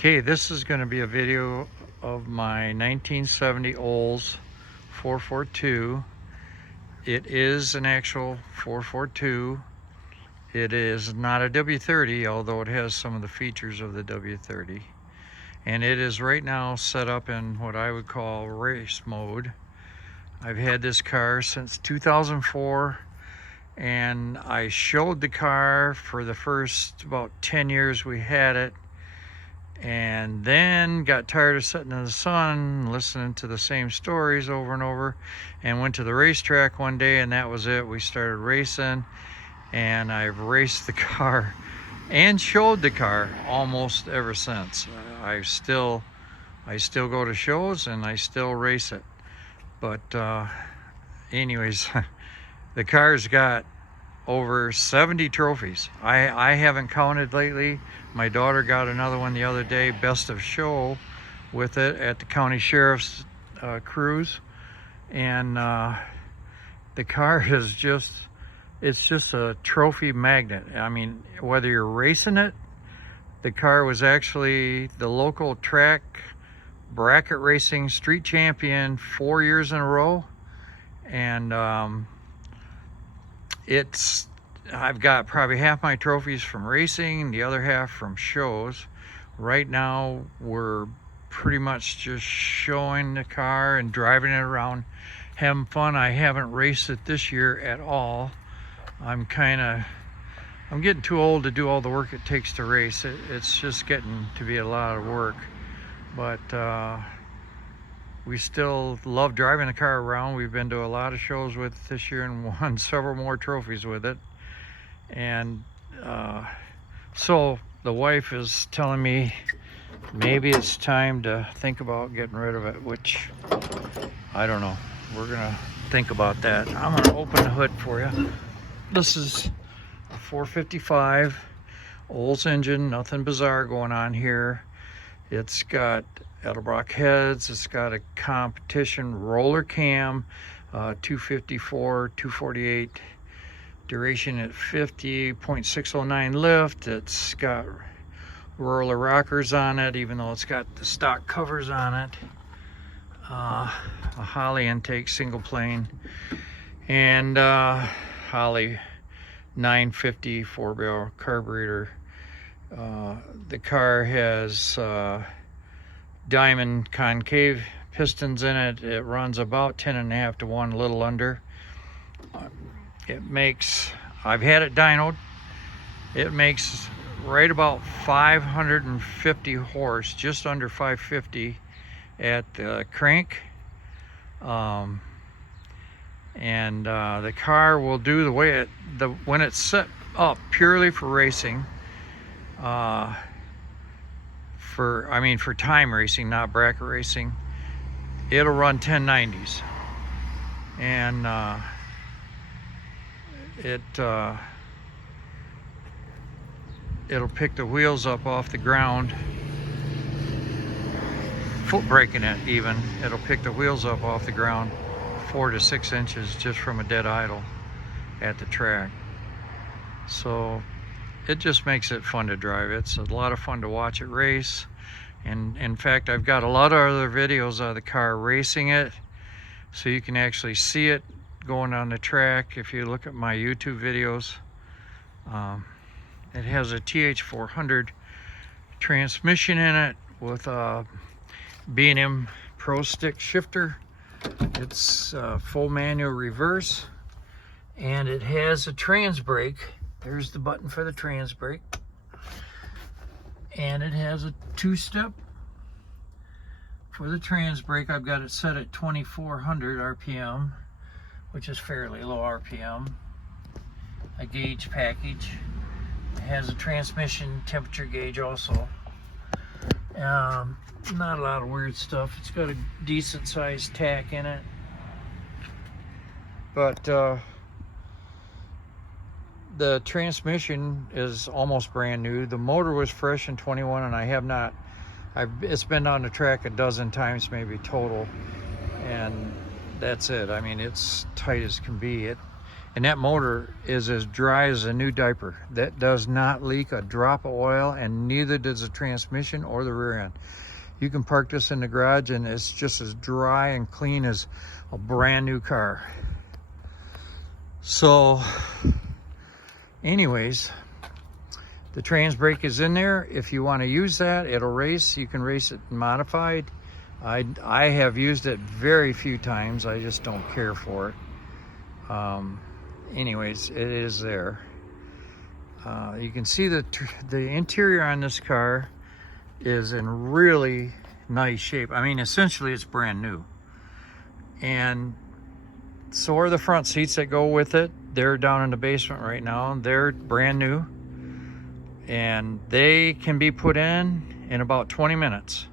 Okay, this is going to be a video of my 1970 Olds 442. It is an actual 442. It is not a W30, although it has some of the features of the W30. And it is right now set up in what I would call race mode. I've had this car since 2004, and I showed the car for the first about 10 years we had it, and then got tired of sitting in the sun listening to the same stories over and over, and went to the racetrack one day, and that was it. We started racing, and I've raced the car and showed the car almost ever since. I still go to shows and I still race it. But anyways, the car's got over 70 trophies. I haven't counted lately. My daughter got another one the other day, best of show with it at the county sheriff's cruise. And the car is it's just a trophy magnet. I mean, whether you're racing it, the car was actually the local track bracket racing street champion 4 years in a row. And I've got probably half my trophies from racing, the other half from shows. Right now we're pretty much just showing the car and driving it around, having fun. I haven't raced it this year at all. I'm getting too old to do all the work it takes to race. It's just getting to be a lot of work. But we still love driving the car around. We've been to a lot of shows with it this year and won several more trophies with it. And so the wife is telling me maybe it's time to think about getting rid of it, which I don't know. We're gonna think about that. I'm gonna open the hood for you. This is a 455 Olds engine, nothing bizarre going on here. It's got Edelbrock heads. It's got a competition roller cam, 254, 248 duration at 50.609 lift. It's got roller rockers on it, even though it's got the stock covers on it. A Holley intake single plane, and Holley 950 4-barrel carburetor. The car has diamond concave pistons in it. It runs about 10.5 to 1, a little under. It makes, I've had it dynoed, it makes right about 550 horse, just under 550 at the crank. The car will do the way when it's set up purely for racing, for time racing, not bracket racing, it'll run 1090s. And it'll pick the wheels up off the ground, foot braking it even. It'll pick the wheels up off the ground 4 to 6 inches just from a dead idle at the track. So it just makes it fun to drive. It's a lot of fun to watch it race. And in fact, I've got a lot of other videos of the car racing it, so you can actually see it going on the track if you look at my YouTube videos. It has a TH400 transmission in it with a B&M Pro Stick shifter. It's full manual reverse, and it has a trans brake. There's the button for the trans brake. And it has a 2-step for the trans brake. I've got it set at 2400 RPM, which is fairly low RPM. A gauge package. It has a transmission temperature gauge also. Not a lot of weird stuff. It's got a decent sized tack in it. But the transmission is almost brand new. The motor was fresh in 21, and it's been on the track a dozen times maybe total, and that's it. I mean, it's tight as can be. And that motor is as dry as a new diaper. That does not leak a drop of oil, and neither does the transmission or the rear end. You can park this in the garage and it's just as dry and clean as a brand new car. So anyways, the trans brake is in there. If you want to use that, it'll race. You can race it modified. I have used it very few times. I just don't care for it. Anyways, it is there. You can see that the interior on this car is in really nice shape. I mean, essentially it's brand new. And so are the front seats that go with it. They're down in the basement right now. They're brand new. And they can be put in about 20 minutes.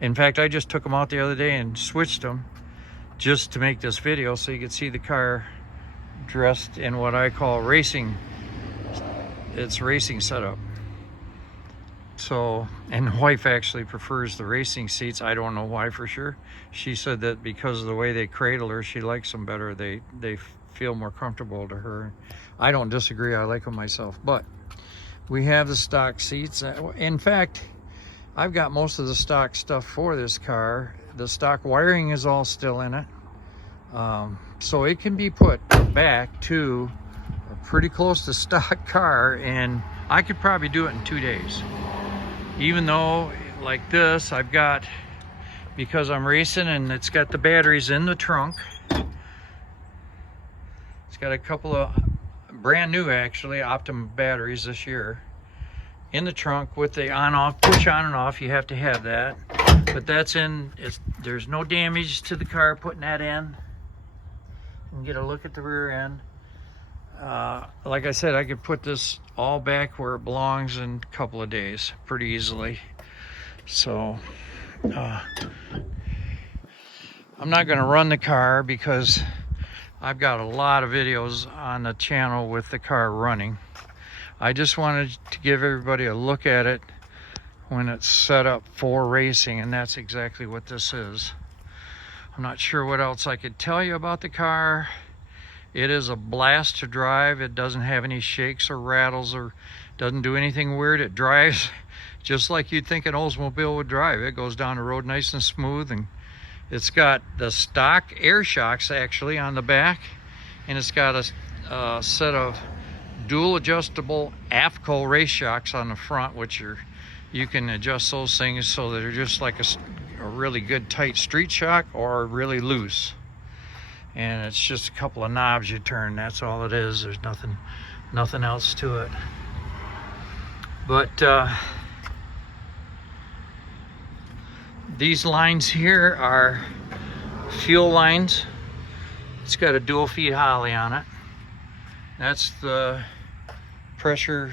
In fact, I just took them out the other day and switched them just to make this video so you could see the car dressed in what I call racing. It's racing setup. So, and wife actually prefers the racing seats. I don't know why for sure. She said that because of the way they cradle her, she likes them better. They feel more comfortable to her. I don't disagree. I like them myself. But we have the stock seats. In fact, I've got most of the stock stuff for this car. The stock wiring is all still in it. So it can be put back to a pretty close to stock car, and I could probably do it in 2 days. Even though, like this, I've got, because I'm racing and it's got the batteries in the trunk. It's got a couple of brand new, actually, Optimum batteries this year in the trunk with the on-off, push on and off. You have to have that. But that's in, there's no damage to the car putting that in. You can get a look at the rear end. Like I said, I could put this all back where it belongs in a couple of days pretty easily. So I'm not going to run the car because I've got a lot of videos on the channel with the car running. I just wanted to give everybody a look at it when it's set up for racing, and that's exactly what this is. I'm not sure what else I could tell you about the car. It is a blast to drive. It doesn't have any shakes or rattles or doesn't do anything weird. It drives just like you'd think an Oldsmobile would drive. It goes down the road nice and smooth, and it's got the stock air shocks actually on the back, and it's got a set of dual adjustable AFCO race shocks on the front, which you can adjust those things so that they're just like a really good tight street shock or really loose. And it's just a couple of knobs you turn. That's all it is. There's nothing else to it. But these lines here are fuel lines. It's got a dual feed Holley on it. That's the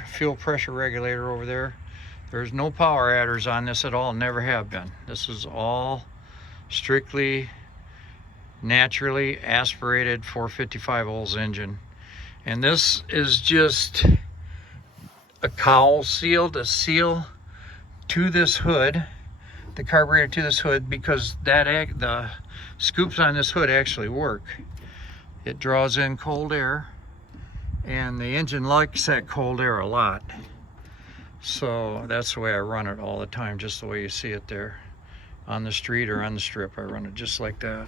fuel pressure regulator over there. There's no power adders on this at all, never have been. This is all strictly naturally aspirated 455 Olds engine. And this is just a cowl seal to seal to this hood, the carburetor to this hood, because the scoops on this hood actually work. It draws in cold air, and the engine likes that cold air a lot. So that's the way I run it all the time, just the way you see it there on the street or on the strip. I run it just like that.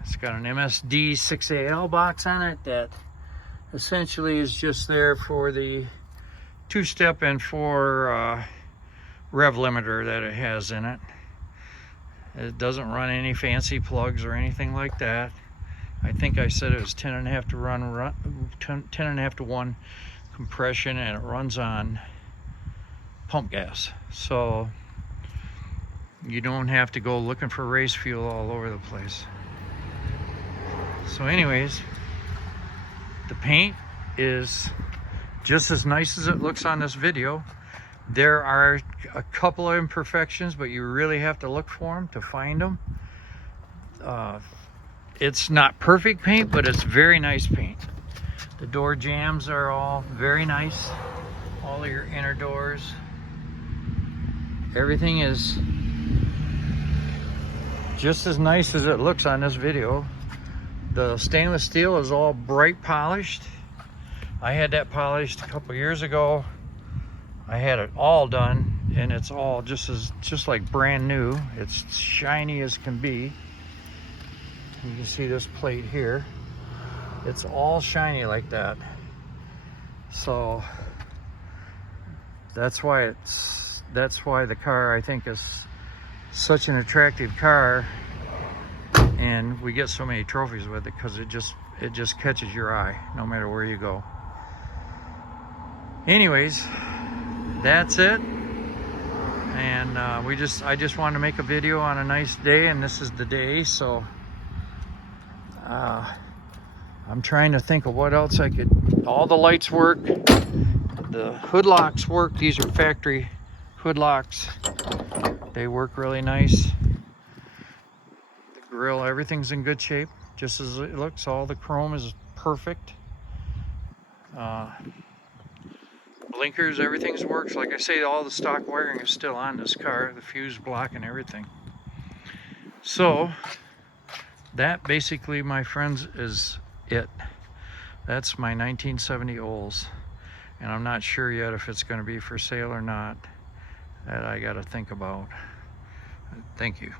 It's got an MSD 6AL box on it that essentially is just there for the two-step and for rev limiter that it has in it. It doesn't run any fancy plugs or anything like that. I think I said it was 10.5 to 10.5 to 1 compression, and it runs on pump gas. So you don't have to go looking for race fuel all over the place. So anyways, the paint is just as nice as it looks on this video. There are a couple of imperfections, but you really have to look for them to find them. It's not perfect paint, but it's very nice paint. The door jambs are all very nice. All of your inner doors. Everything is just as nice as it looks on this video. The stainless steel is all bright polished. I had that polished a couple years ago. I had it all done, and it's all just like brand new. It's shiny as can be. You can see this plate here. It's all shiny like that. So that's why the car, I think, is such an attractive car, and we get so many trophies with it because it just catches your eye no matter where you go. Anyways, that's it. And I just wanted to make a video on a nice day, and this is the day. So I'm trying to think of what else I could. All the lights work, the hood locks work. These are factory hood locks. They work really nice. The grill, everything's in good shape, just as it looks. All the chrome is perfect. Blinkers, everything's works. Like I say, all the stock wiring is still on this car, the fuse block and everything. So that basically, my friends, is it. That's my 1970 Olds, and I'm not sure yet if it's going to be for sale or not. That I got to think about. Thank you.